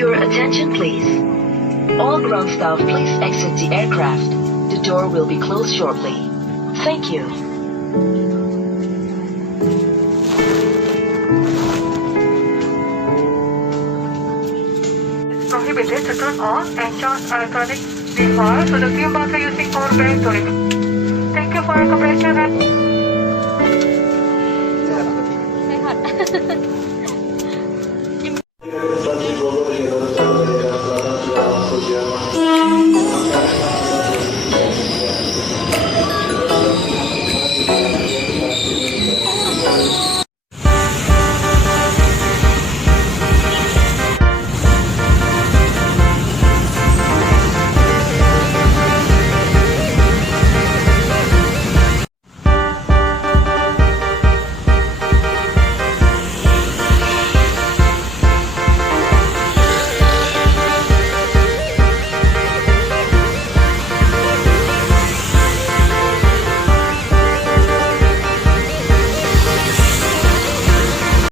Your attention please. All ground staff please exit the aircraft. The door will be closed shortly. Thank you. It's prohibited to turn on and charge electronic device to the gimbal using power bank to record. Thank you for your cooperation. Sehat.